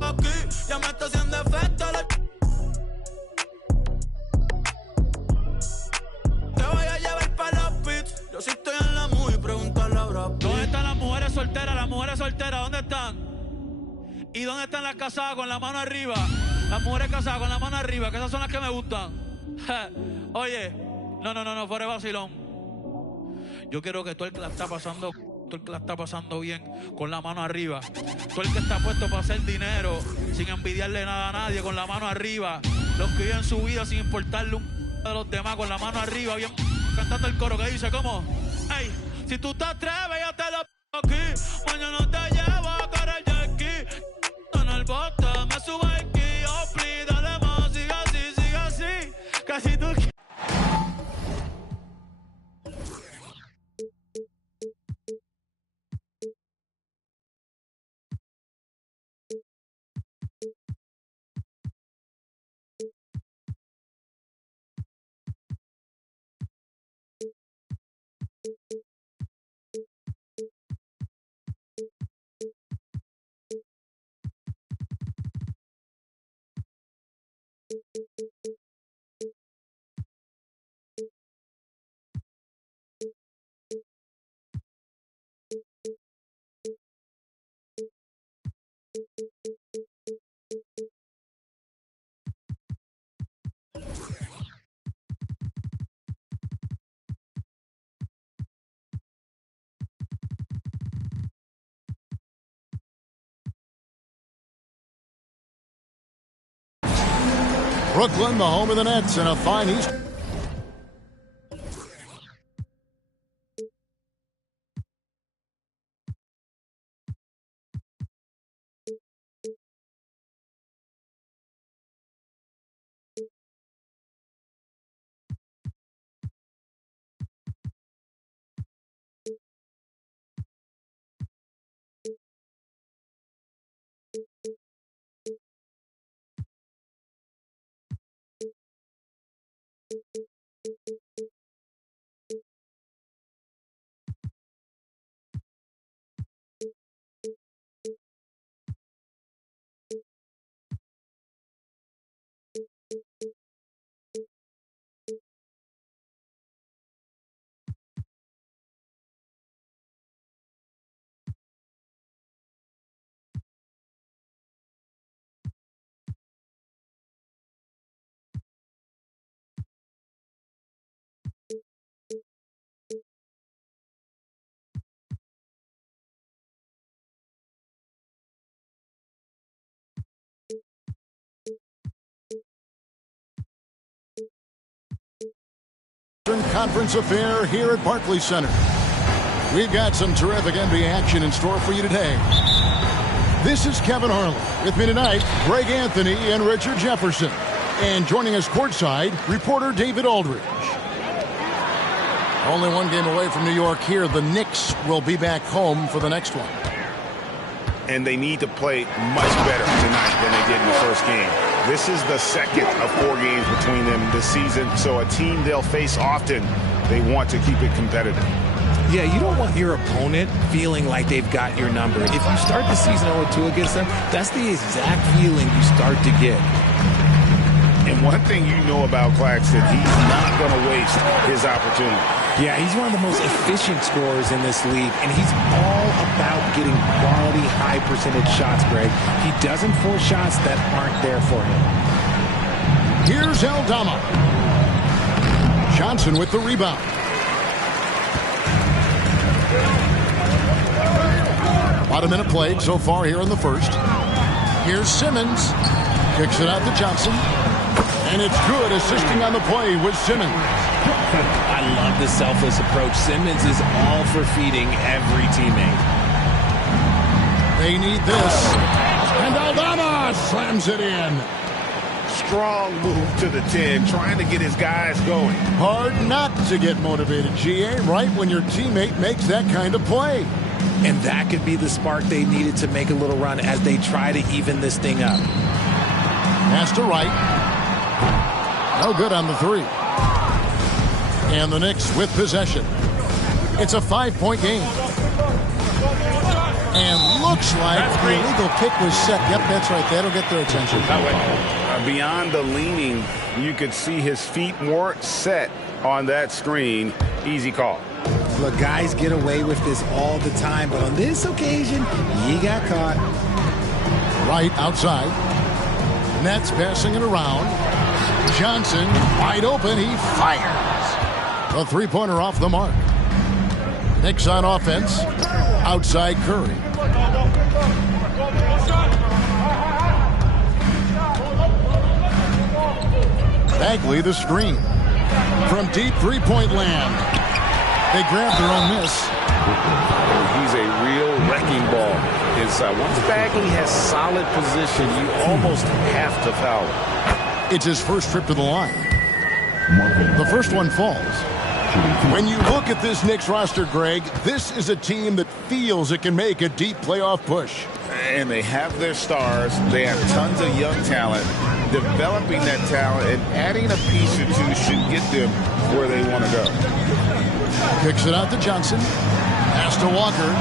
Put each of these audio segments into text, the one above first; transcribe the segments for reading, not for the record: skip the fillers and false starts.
aquí, ya me está haciendo efecto te voy a llevar para la pits. Yo sí estoy en la movie, pregúntale a Brad Pitt. ¿Dónde están las mujeres solteras? Las mujeres solteras, ¿dónde están? ¿Y dónde están las casadas con la mano arriba? Las mujeres casadas con la mano arriba, que esas son las que me gustan. Oye, no, fuera de vacilón. Yo quiero que todo el que la está pasando, todo el que la está pasando bien, con la mano arriba. Todo el que está puesto para hacer dinero, sin envidiarle nada a nadie, con la mano arriba. Los que viven su vida sin importarle un de los demás, con la mano arriba, bien cantando el coro que dice, ¿cómo? Ey, si tú te atreves, yo te lo aquí. Mañana te llevo a cara el jet ski. En el bote, me subo aquí, oh, please, dale más, sigue así, casi tú. Brooklyn, the home of the Nets, and a fine East. Conference affair here at Barclays Center. We've got some terrific NBA action in store for you today. This is Kevin Harlan. With me tonight, Greg Anthony and Richard Jefferson. And joining us courtside, reporter David Aldridge. Only one game away from New York here. The Knicks will be back home for the next one. And they need to play much better tonight than they did in the first game. This is the second of 4 games between them this season, so a team they'll face often, they want to keep it competitive. Yeah, you don't want your opponent feeling like they've got your number. If you start the season 0-2 against them, that's the exact feeling you start to get. And one thing you know about Claxton, he's not going to waste his opportunity. Yeah, he's one of the most efficient scorers in this league, and he's all about getting quality, high-percentage shots, Greg. He doesn't force shots that aren't there for him. Here's Aldama. Johnson with the rebound. About a minute played so far here in the first. Here's Simmons. Kicks it out to Johnson. And it's good, assisting on the play with Simmons. I love the selfless approach. Simmons is all for feeding every teammate. They need this. And Aldama slams it in. Strong move to the 10, trying to get his guys going. Hard not to get motivated, GA, right when your teammate makes that kind of play. And that could be the spark they needed to make a little run as they try to even this thing up. Pass to right. No good on the 3. And the Knicks with possession. It's a 5-point game. And looks like the illegal kick was set. Yep, that's right. That'll get their attention. Beyond the leaning, you could see his feet weren't set on that screen. Easy call. Look, guys get away with this all the time, but on this occasion, he got caught. Right outside. Nets passing it around. Johnson wide open. He fires. A three-pointer off the mark. Knicks on offense. Outside Curry. Bagley the screen. From deep three-point land. They grab their own miss. He's a real wrecking ball inside. Once Bagley has solid position, you almost have to foul him. It's his first trip to the line. The first one falls. When you look at this Knicks roster, Greg, this is a team that feels it can make a deep playoff push. And they have their stars. They have tons of young talent. Developing that talent and adding a piece or two should get them where they want to go. Kicks it out to Johnson. Pass to Walker.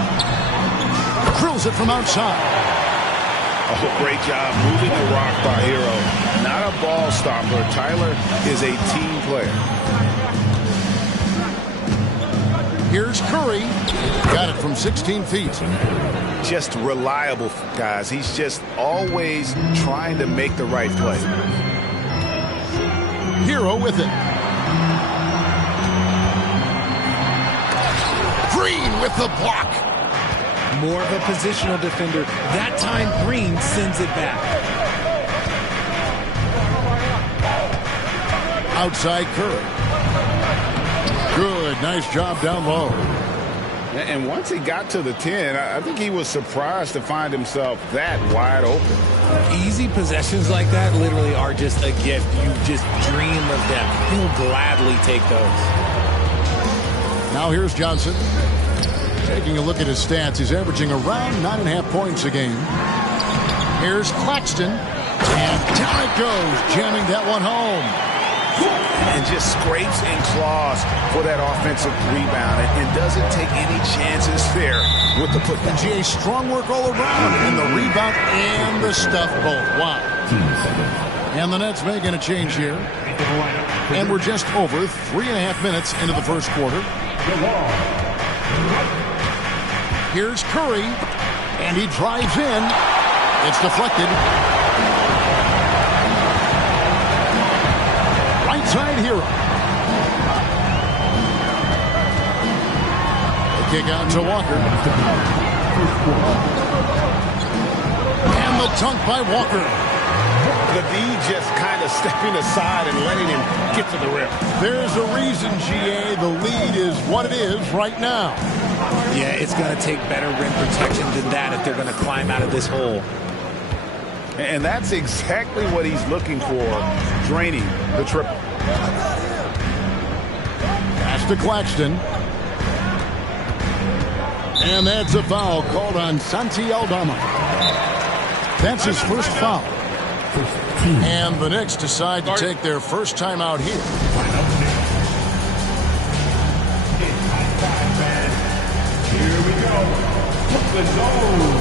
Drills it from outside. Oh, great job moving the rock by Hero. Not a ball stopper. Tyler is a team player. Here's Curry. Got it from 16 feet. Just reliable, guys. He's just always trying to make the right play. Hero with it. Green with the block. More of a positional defender. That time, Green sends it back. Outside Curry. Good, nice job down low. And once he got to the 10, I think he was surprised to find himself that wide open. Easy possessions like that literally are just a gift. You just dream of them. He'll gladly take those. Now here's Johnson. Taking a look at his stats, he's averaging around 9.5 points a game. Here's Claxton. And down it goes, jamming that one home. And just scrapes and claws for that offensive rebound and doesn't take any chances there with the putback. GA, strong work all around in the rebound and the stuff both. Wow. And the Nets making a change here. And we're just over 3.5 minutes into the first quarter. Here's Curry, and he drives in. It's deflected. Right side Hero. The kick out to Walker. And the dunk by Walker. The D just kind of stepping aside and letting him get to the rim. There's a reason, GA, the lead is what it is right now. Yeah, it's going to take better rim protection than that if they're going to climb out of this hole. And that's exactly what he's looking for, draining the triple. Pass to Claxton. And that's a foul called on Santi Aldama. That's his first foul. And the Knicks decide to take their first time out here. Here we go. The Zone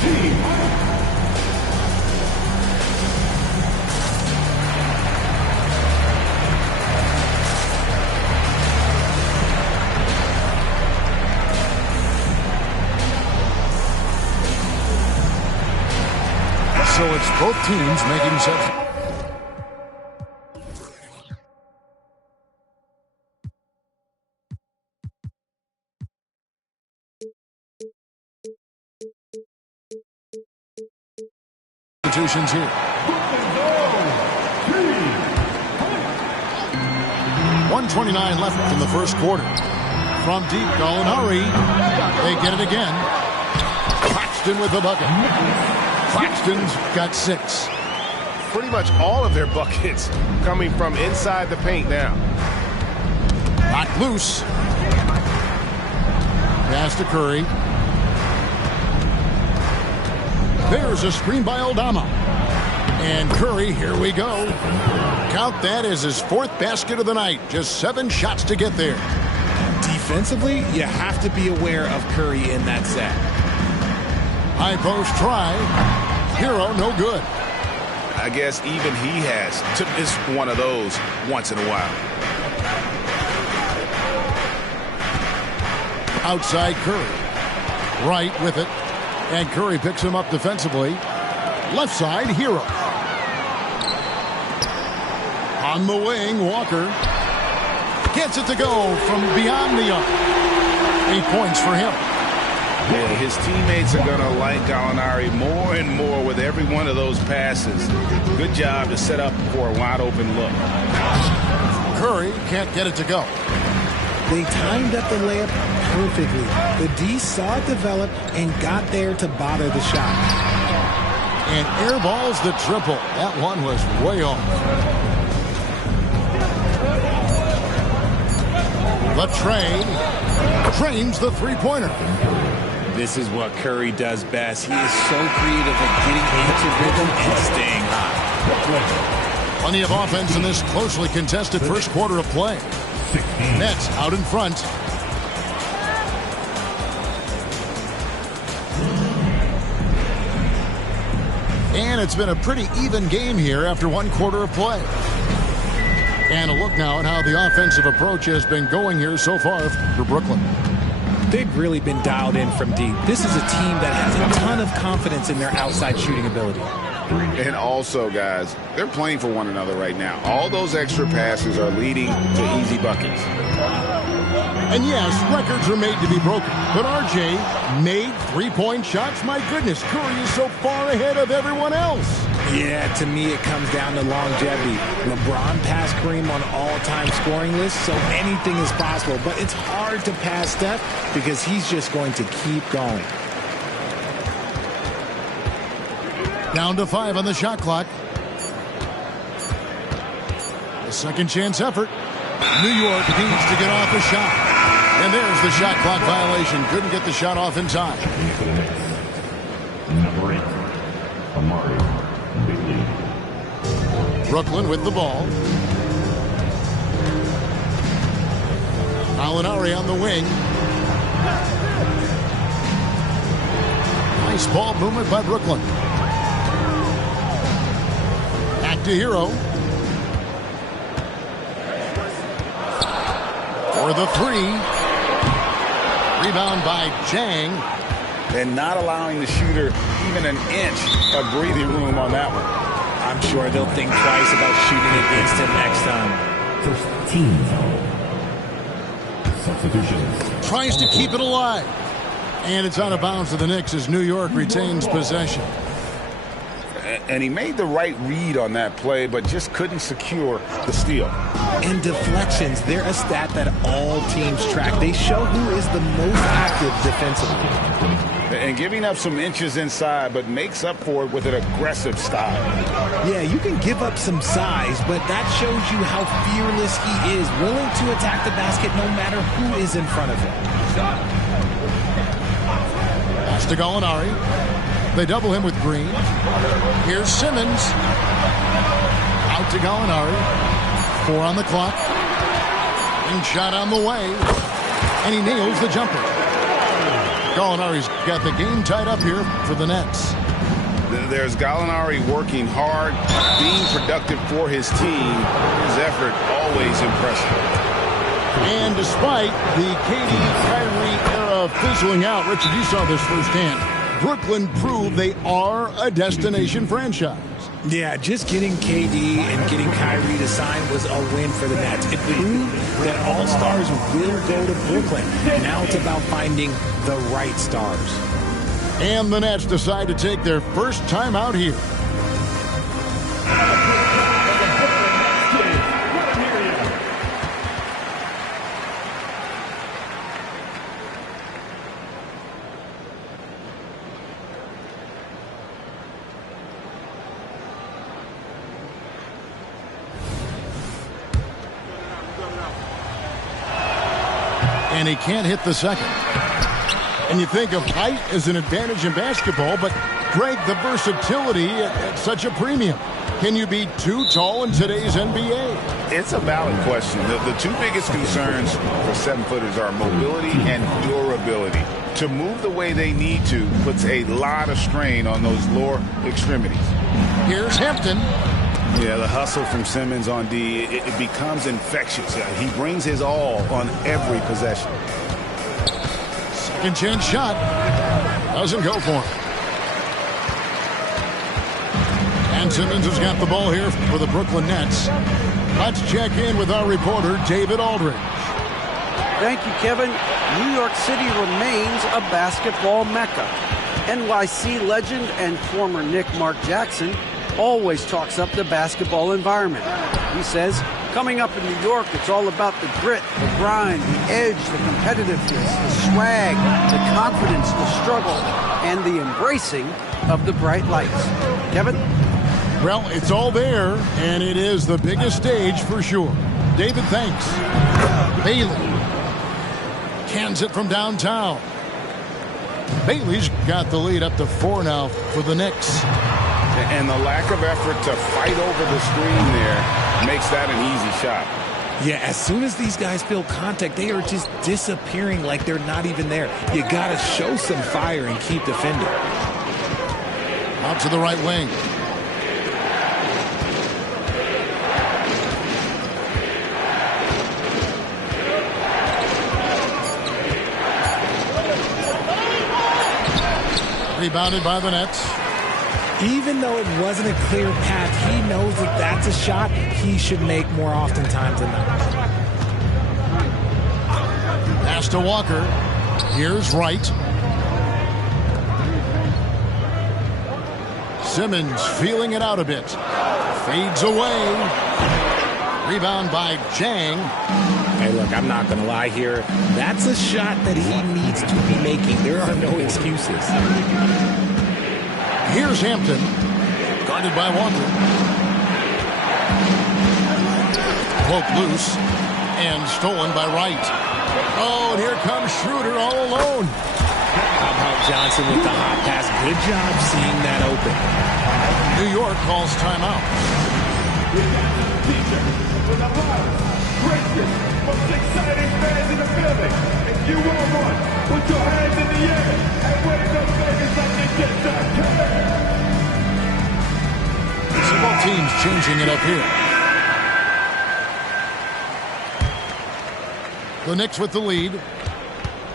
team. So it's both teams making substitutions. Here. 1:29 left in the first quarter. From deep, Gallinari. They get it again. Claxton with the bucket. Claxton's got 6. Pretty much all of their buckets coming from inside the paint now. Knocked loose. Pass to Curry. There's a screen by Aldama. And Curry, here we go. Count that as his 4th basket of the night. Just 7 shots to get there. Defensively, you have to be aware of Curry in that set. High post try. Hero, no good. I guess even he has to miss one of those once in a while. Outside Curry. Right with it. And Curry picks him up defensively. Left side, Hero. On the wing, Walker. Gets it to go from beyond the arc. 8 points for him. Yeah, his teammates are going to like Gallinari more and more with every one of those passes. Good job to set up for a wide open look. Curry can't get it to go. They timed up the layup perfectly. The D saw it develop and got there to bother the shot. And airballs the triple. That one was way off. The train trains the three-pointer. This is what Curry does best. He is so creative at getting into rhythm and staying hot. Plenty of offense in this closely contested first quarter of play. Nets out in front. And it's been a pretty even game here after one quarter of play. And a look now at how the offensive approach has been going here so far for Brooklyn. They've really been dialed in from deep. This is a team that has a ton of confidence in their outside shooting ability. And also, guys, they're playing for one another right now. All those extra passes are leading to easy buckets. And yes, records are made to be broken. But RJ made three-point shots. My goodness, Curry is so far ahead of everyone else. Yeah, to me it comes down to longevity. LeBron passed Kareem on all-time scoring lists, so anything is possible. But it's hard to pass Steph because he's just going to keep going. Down to 5 on the shot clock. A second chance effort. New York needs to get off a shot. And there's the shot clock violation. Couldn't get the shot off in time. Number 8, Amari. Brooklyn with the ball. Gallinari on the wing. Nice ball movement by Brooklyn. Back to Hero. For the three. Rebound by Jang. And not allowing the shooter even an inch of breathing room on that one. I'm sure they'll think twice about shooting against him next time. First team foul. Substitutions. Tries to keep it alive. And it's out of bounds to the Knicks as New York retains possession. And he made the right read on that play, but just couldn't secure the steal. And deflections, they're a stat that all teams track. They show who is the most active defensively. And giving up some inches inside, but makes up for it with an aggressive style. Yeah, you can give up some size, but that shows you how fearless he is, willing to attack the basket no matter who is in front of him. Pass to Gallinari. They double him with Green. Here's Simmons. Out to Gallinari. 4 on the clock. And shot on the way. And he nails the jumper. Gallinari's got the game tied up here for the Nets. There's Gallinari working hard, being productive for his team. His effort always impressive. And despite the KD-Kyrie era fizzling out, Richard, you saw this firsthand. Brooklyn proved they are a destination franchise. Yeah, just getting KD and getting Kyrie to sign was a win for the Nets. It proved that all stars will go to Brooklyn. Now it's about finding the right stars. And the Nets decide to take their first time out here. And he can't hit the second. And you think of height as an advantage in basketball, but Greg, the versatility at such a premium. Can you be too tall in today's NBA? It's a valid question. The two biggest concerns for 7-footers are mobility and durability. To move the way they need to puts a lot of strain on those lower extremities. Here's Hampton. Yeah, the hustle from Simmons on D, it becomes infectious. He brings his all on every possession. Second chance shot. Doesn't go for him. And Simmons has got the ball here for the Brooklyn Nets. Let's check in with our reporter, David Aldridge. Thank you, Kevin. New York City remains a basketball mecca. NYC legend and former Knick Mark Jackson always talks up the basketball environment. He says, coming up in New York, it's all about the grit, the grind, the edge, the competitiveness, the swag, the confidence, the struggle, and the embracing of the bright lights. Kevin? Well, it's all there, and it is the biggest stage for sure. David, thanks. Bailey cans it from downtown. Bailey's got the lead up to 4 now for the Knicks. And the lack of effort to fight over the screen there makes that an easy shot. Yeah, as soon as these guys feel contact, they are just disappearing like they're not even there. You got to show some fire and keep defending. Out to the right wing. Rebounded by the Nets. Even though it wasn't a clear path, he knows that that's a shot he should make more oftentimes than not. Pass to Walker. Here's Wright. Simmons feeling it out a bit. Fades away. Rebound by Jang. Hey, look, I'm not going to lie here. That's a shot that he needs to be making. There are no excuses. Here's Hampton. Guarded by Walker. Poke loose. And stolen by Wright. Oh, and here comes Schroeder all alone. How about Johnson with the hot pass? Good job seeing that open. New York calls timeout. Most exciting fans in the building. If you want one, put your hands in the air and wave those babies like they get that. Both teams changing it up here. The Knicks with the lead.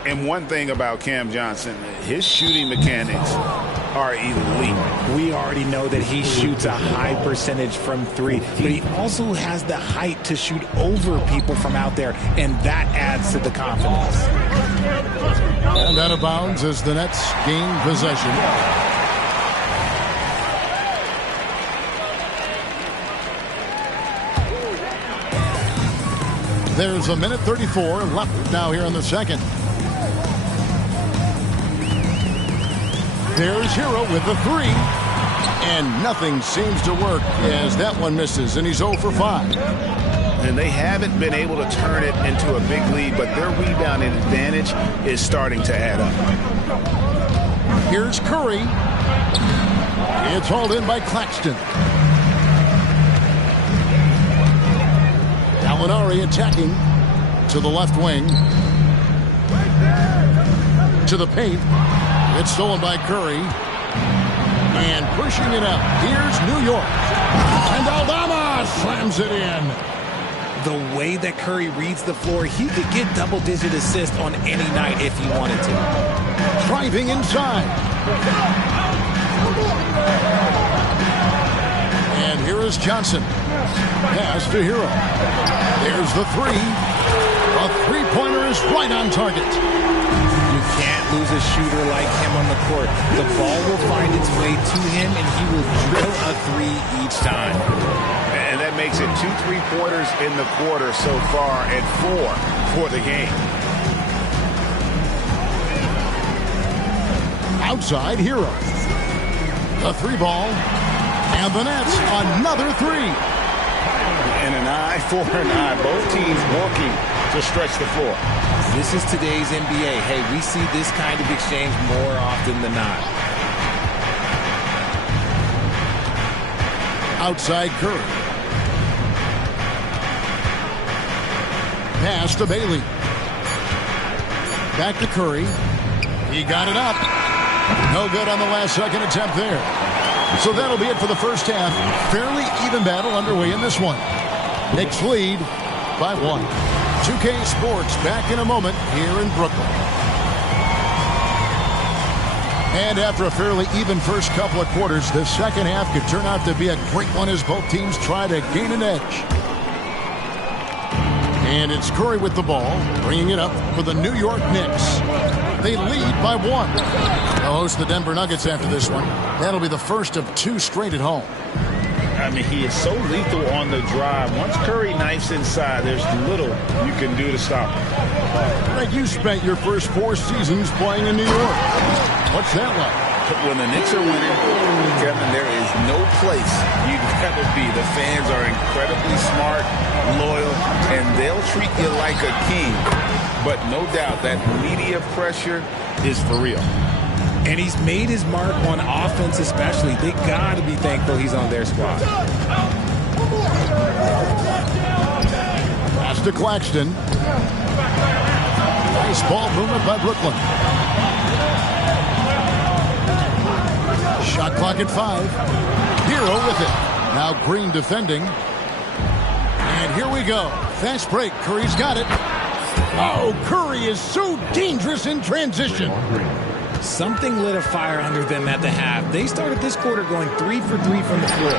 And one thing about Cam Johnson, his shooting mechanics are elite. We already know that he shoots a high percentage from 3, but he also has the height to shoot over people from out there, and that adds to the confidence. And out of bounds as the Nets gain possession. There's a minute 34 left now here in the second. There's Hero with the 3. And nothing seems to work as that one misses, and he's 0 for 5. And they haven't been able to turn it into a big lead, but their rebounding advantage is starting to add up. Here's Curry. It's hauled in by Claxton. Gallinari attacking to the left wing. To the paint. It's stolen by Curry. And pushing it up. Here's New York. And Aldama slams it in. The way that Curry reads the floor, he could get double-digit assists on any night if he wanted to. Driving inside. And here is Johnson. Pass to Hero. There's the 3. A three-pointer is right on target. You can't lose a shooter like him on the court. The ball will find its way to him, and he will drill a 3 each time. And that makes it 2 3-pointers in the quarter so far and 4 for the game. Outside Hero. A 3 ball. And the Nets, another 3. And an eye for an eye. Both teams working to stretch the floor. This is today's NBA. Hey, we see this kind of exchange more often than not. Outside Curry. Pass to Bailey. Back to Curry. He got it up. No good on the last second attempt there. So that'll be it for the first half. Fairly even battle underway in this one. Knicks lead by 1. 2K Sports back in a moment here in Brooklyn. And after a fairly even first couple of quarters, the second half could turn out to be a great one as both teams try to gain an edge. And it's Curry with the ball, bringing it up for the New York Knicks. They lead by 1. They'll host the Denver Nuggets after this one. That'll be the first of 2 straight at home. I mean, he is so lethal on the drive. Once Curry knifes inside, there's little you can do to stop him. Like you spent your first 4 seasons playing in New York. What's that like? When the Knicks are winning, Kevin, there is no place you'd rather be. The fans are incredibly smart, loyal, and they'll treat you like a king. But no doubt that media pressure is for real. And he's made his mark on offense especially. They got to be thankful he's on their squad. Pass to Claxton. Nice ball movement by Brooklyn. Shot clock at 5. Hero with it. Now Green defending. And here we go. Fast break. Curry's got it. Oh, Curry is so dangerous in transition. Something lit a fire under them at the half. They started this quarter going 3 for 3 from the floor.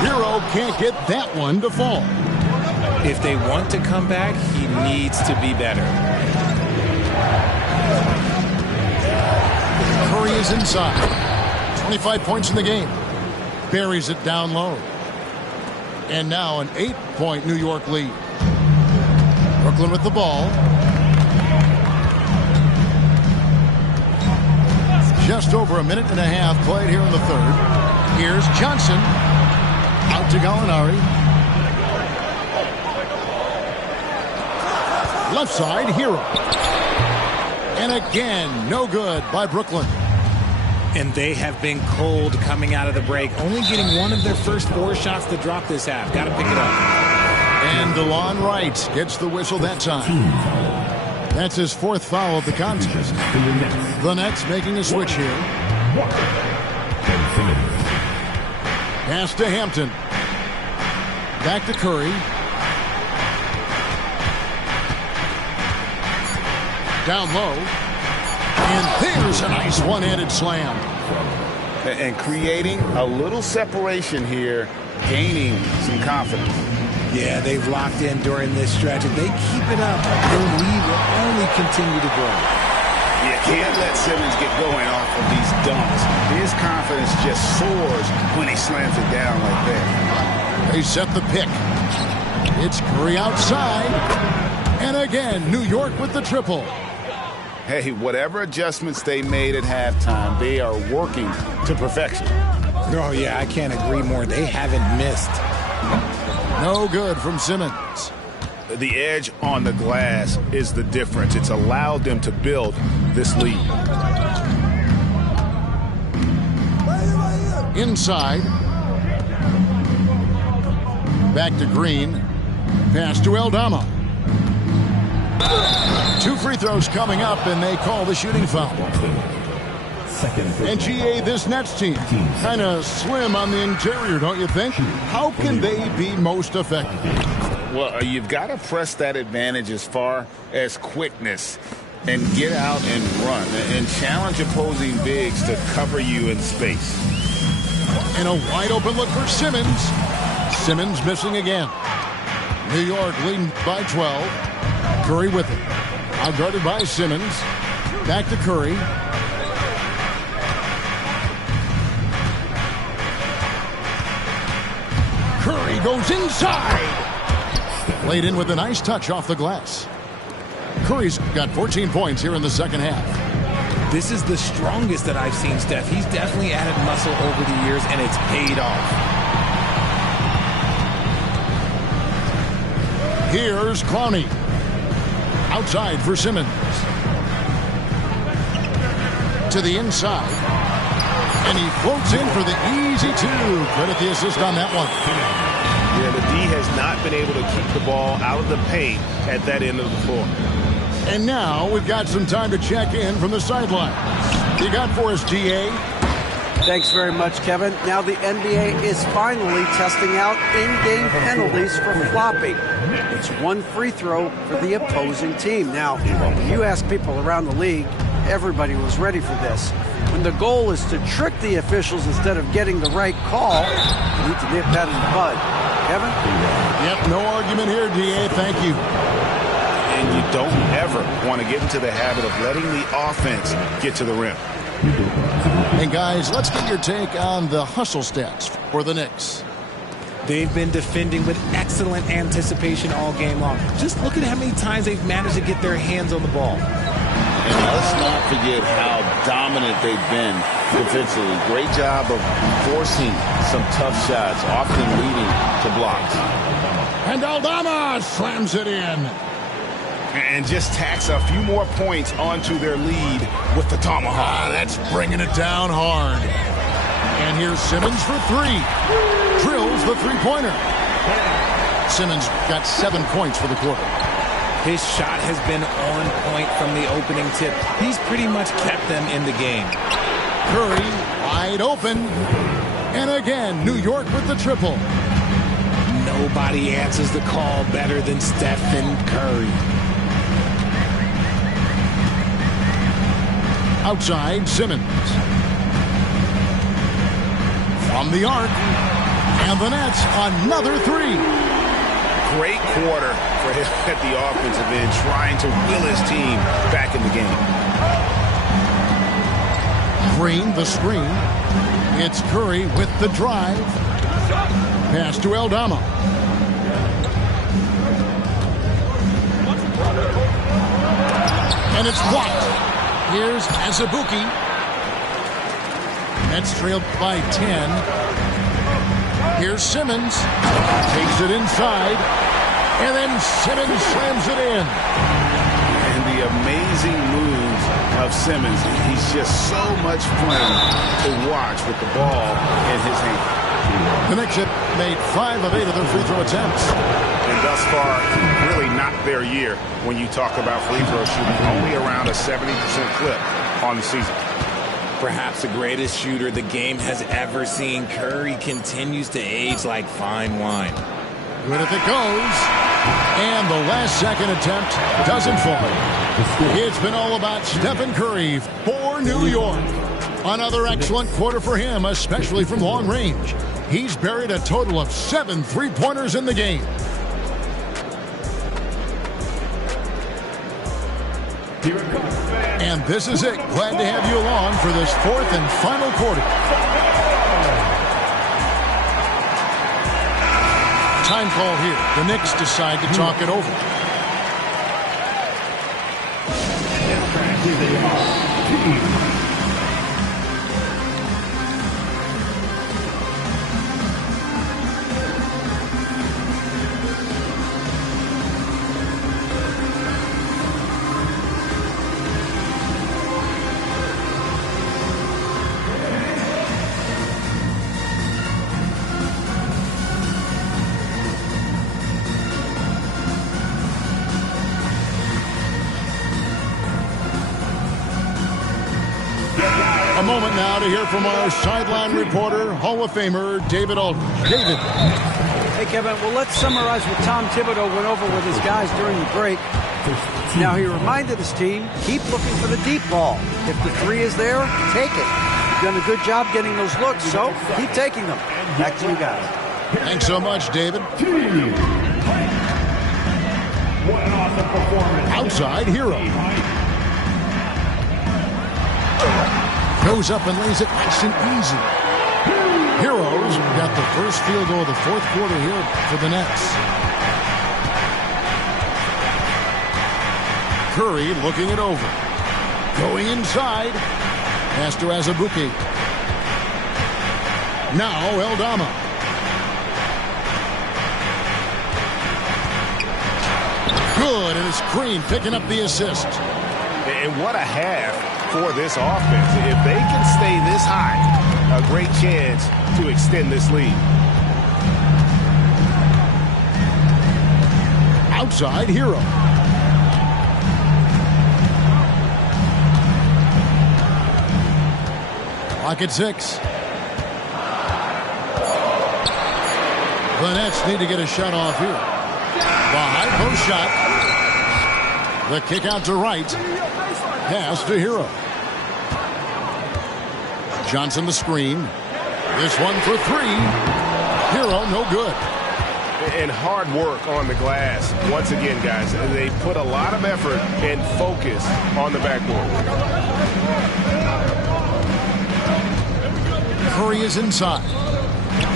Hero can't get that one to fall. If they want to come back, he needs to be better. Curry is inside. 25 points in the game. Buries it down low. And now an 8-point New York lead. Brooklyn with the ball. Just over a minute and a half played here in the third. Here's Johnson. Out to Gallinari. Left side, Hero. And again, no good by Brooklyn. And they have been cold coming out of the break. Only getting one of their first 4 shots to drop this half. Got to pick it up. And DeLon Wright gets the whistle that time. That's his 4th foul of the contest. The Nets making a switch here. Pass to Hampton. Back to Curry. Down low. And there's a nice one-handed slam. And creating a little separation here, gaining some confidence. Yeah, they've locked in during this stretch. If they keep it up, their lead will only continue to grow. You can't let Simmons get going off of these dunks. His confidence just soars when he slams it down like that. They set the pick. It's Curry outside. And again, New York with the triple. Hey, whatever adjustments they made at halftime, they are working to perfection. Oh, yeah, I can't agree more. They haven't missed. No good from Simmons. The edge on the glass is the difference. It's allowed them to build this lead. Inside. Back to Green. Pass to Aldama. 2 free throws coming up, and they call the shooting foul. And GA, this Nets team, kind of slim on the interior, don't you think? How can they be most effective? Well, you've got to press that advantage as far as quickness and get out and run and challenge opposing bigs to cover you in space. And a wide open look for Simmons. Simmons missing again. New York leading by 12. Curry with it. Outguarded by Simmons. Back to Curry. Curry goes inside. Laid in with a nice touch off the glass. Curry's got 14 points here in the second half. This is the strongest that I've seen Steph. He's definitely added muscle over the years, and it's paid off. Here's Clowney. Outside for Simmons. To the inside. And he floats in for the easy 2. Credit the assist on that one. Yeah, the D has not been able to keep the ball out of the paint at that end of the floor. And now we've got some time to check in from the sideline. You got for us, GA? Thanks very much, Kevin. Now the NBA is finally testing out in-game penalties for flopping. It's one free throw for the opposing team. Now, when you ask people around the league, everybody was ready for this. When the goal is to trick the officials instead of getting the right call, you need to nip that in the bud. Kevin? Yep, no argument here, DA. Thank you. And you don't ever want to get into the habit of letting the offense get to the rim. Hey, guys, let's get your take on the hustle stats for the Knicks. They've been defending with excellent anticipation all game long. Just look at how many times they've managed to get their hands on the ball. And let's not forget how dominant they've been defensively. Great job of forcing some tough shots, often leading to blocks. And Aldama slams it in. And just tacks a few more points onto their lead with the tomahawk. That's bringing it down hard. And here's Simmons for three. Drills the three-pointer. Simmons got 7 points for the quarter. His shot has been on point from the opening tip. He's pretty much kept them in the game. Curry wide open. And again, New York with the triple. Nobody answers the call better than Stephen Curry. Outside, Simmons. From the arc. And the Nets, another three. Great quarter for him at the offensive end, trying to will his team back in the game. Green, the screen. It's Curry with the drive. Pass to Aldama. And it's blocked. Here's Azubuike. Nets trailed by 10. Here's Simmons. Takes it inside. And then Simmons slams it in. And the amazing moves of Simmons. He's just so much fun to watch with the ball in his hand. The Knicks have made 5 of 8 of their free throw attempts. And thus far, really not their year when you talk about free throw shooting. Only around a 70% clip on the season. Perhaps the greatest shooter the game has ever seen. Curry continues to age like fine wine. Good if it goes. And the last second attempt doesn't fall. It's been all about Stephen Curry for New York. Another excellent quarter for him, especially from long range. He's buried a total of 7 three-pointers in the game. And this is it. Glad to have you along for this 4th and final quarter. Time call here. The Knicks decide to talk it over. A moment now to hear from our sideline reporter, Hall of Famer David Aldridge. David. Hey, Kevin. Well, let's summarize what Tom Thibodeau went over with his guys during the break. Now, he reminded his team, keep looking for the deep ball. If the three is there, take it. You've done a good job getting those looks, so keep taking them. Back to you guys. Thanks so much, David. What an awesome performance. Outside, Hero. Goes up and lays it nice and easy. Heroes got the first field goal of the 4th quarter here for the Nets. Curry looking it over. Going inside. Pass to Azubuike. Now Aldama. Good, and it's Green picking up the assist. And what a half for this offense. If they can stay this high, a great chance to extend this lead. Outside, Hero. Clock at 6. The Nets need to get a shot off here. The high post shot. The kick out to right. Pass to Hero. Johnson the screen. This one for 3. Hero no good. And hard work on the glass. Once again, guys, they put a lot of effort and focus on the backboard. Curry is inside.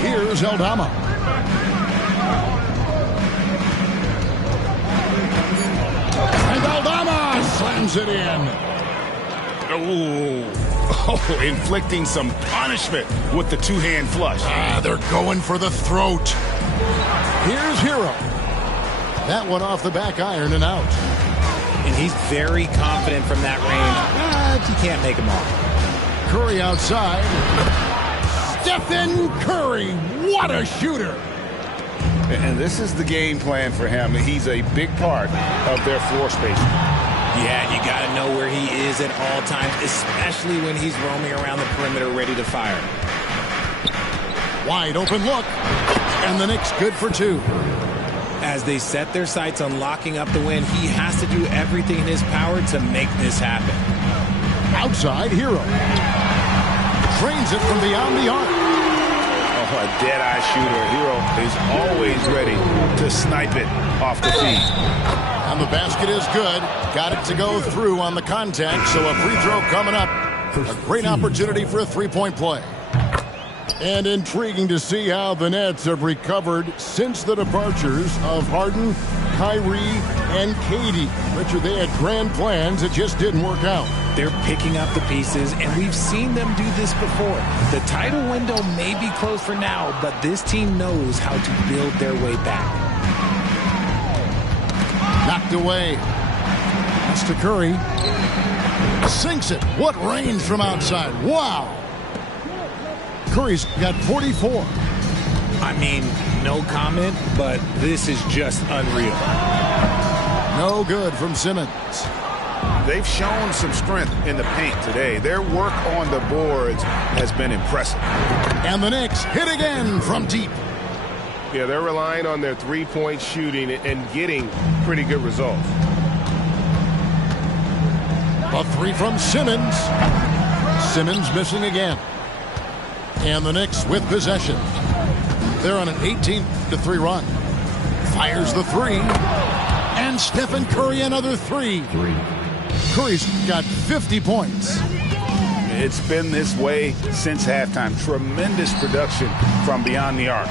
Here's Aldama. And Aldama slams it in. Oh, inflicting some punishment with the two-hand flush. They're going for the throat. Here's Hero. That one off the back iron and out. And he's very confident from that range, but you can't make him off. Curry outside. Stephen Curry, what a shooter. And this is the game plan for him. He's a big part of their floor space. Yeah, and you got to know where he is at all times, especially when he's roaming around the perimeter ready to fire. Wide open look. And the Knicks good for 2. As they set their sights on locking up the win, he has to do everything in his power to make this happen. Outside Hero. Trains it from beyond the arc. Oh, a dead-eye shooter. Hero is always ready to snipe it off the feet. And the basket is good. Got it to go through on the contact, so a free throw coming up. A great opportunity for a three-point play. And intriguing to see how the Nets have recovered since the departures of Harden, Kyrie, and KD. Richard, they had grand plans. It just didn't work out. They're picking up the pieces, and we've seen them do this before. The title window may be closed for now, but this team knows how to build their way back. Knocked away. That's to Curry. Sinks it. What range from outside. Wow. Curry's got 44. I mean, no comment, but this is just unreal. No good from Simmons. They've shown some strength in the paint today. Their work on the boards has been impressive. And the Knicks hit again from deep. Yeah, they're relying on their three-point shooting and getting pretty good results. A 3 from Simmons. Simmons missing again. And the Knicks with possession. They're on an 18-3 run. Fires the 3. And Stephen Curry another 3. Curry's got 50 points. It's been this way since halftime. Tremendous production from beyond the arc.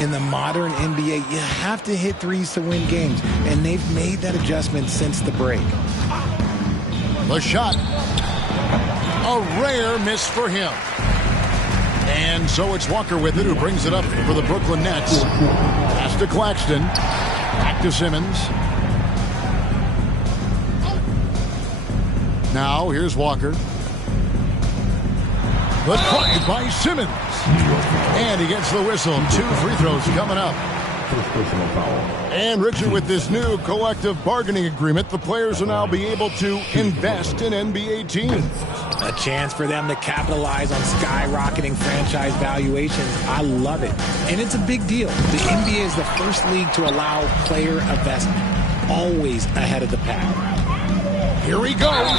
In the modern NBA, you have to hit threes to win games, and they've made that adjustment since the break. The shot. A rare miss for him. And so it's Walker with it, who brings it up for the Brooklyn Nets. Pass to Claxton. Back to Simmons. Now here's Walker. But caught by Simmons. And he gets the whistle. 2 free throws coming up. And Richard, with this new collective bargaining agreement, the players will now be able to invest in NBA teams. A chance for them to capitalize on skyrocketing franchise valuations. I love it. And it's a big deal. The NBA is the first league to allow player investment. Always ahead of the pack. Here he goes.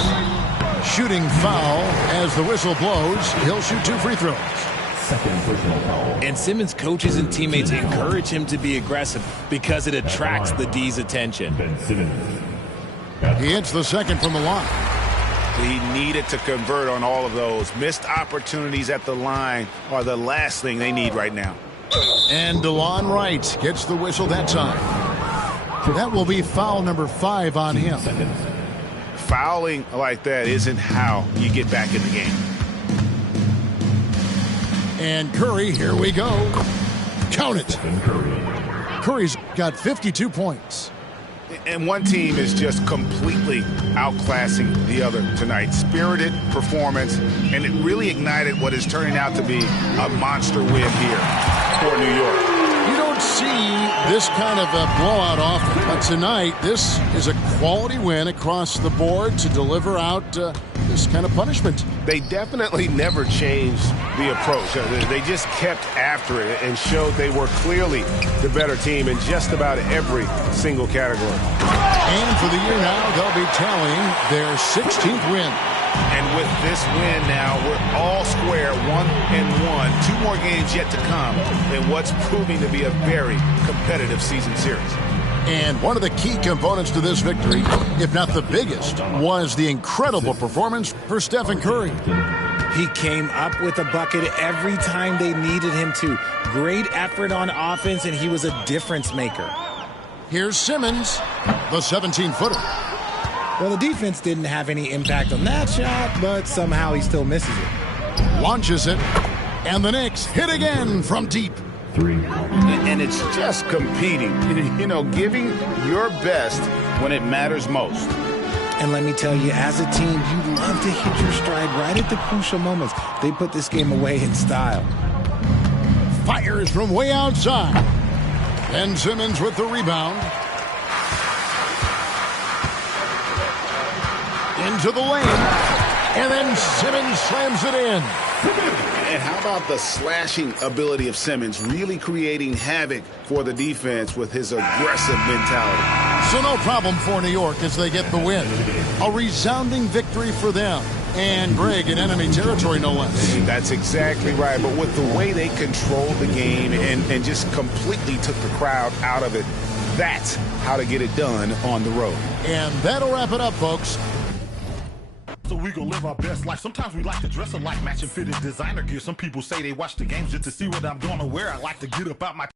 Shooting foul as the whistle blows. He'll shoot 2 free throws. Second personal foul. And Simmons' coaches and teammates encourage him to be aggressive because it attracts the D's attention. Ben Simmons. He hits the second from the line. He needed to convert on all of those. Missed opportunities at the line are the last thing they need right now. And DeLon Wright gets the whistle that time. That will be foul number 5 on him. Fouling like that isn't how you get back in the game. And Curry, here we go. Count it. Curry's got 52 points. And one team is just completely outclassing the other tonight. Spirited performance, and it really ignited what is turning out to be a monster win here for New York. You don't see this kind of a blowout often, but tonight this is a quality win across the board to deliver out this kind of punishment. They definitely never changed the approach. They just kept after it and showed they were clearly the better team in just about every single category. And for the year now, they'll be tallying their 16th win. And with this win now, we're all square, 1-1. 2 more games yet to come in what's proving to be a very competitive season series. And one of the key components to this victory, if not the biggest, was the incredible performance for Stephen Curry. He came up with a bucket every time they needed him to. Great effort on offense, and he was a difference maker. Here's Simmons, the 17-footer. Well, the defense didn't have any impact on that shot, but somehow he still misses it. Launches it, and the Knicks hit again from deep. 3. And it's just competing, giving your best when it matters most. And let me tell you, as a team, you love to hit your stride right at the crucial moments. They put this game away in style. Fires from way outside. Ben Simmons with the rebound. Into the lane. And then Simmons slams it in. And how about the slashing ability of Simmons, really creating havoc for the defense with his aggressive mentality. So no problem for New York as they get the win. A resounding victory for them. And Greg in enemy territory, no less. That's exactly right. But with the way they controlled the game and just completely took the crowd out of it, that's how to get it done on the road. And that'll wrap it up, folks. So we gon' live our best life. Sometimes we like to dress alike, matching fitted designer gear. Some people say they watch the games just to see what I'm gonna wear. I like to get up out my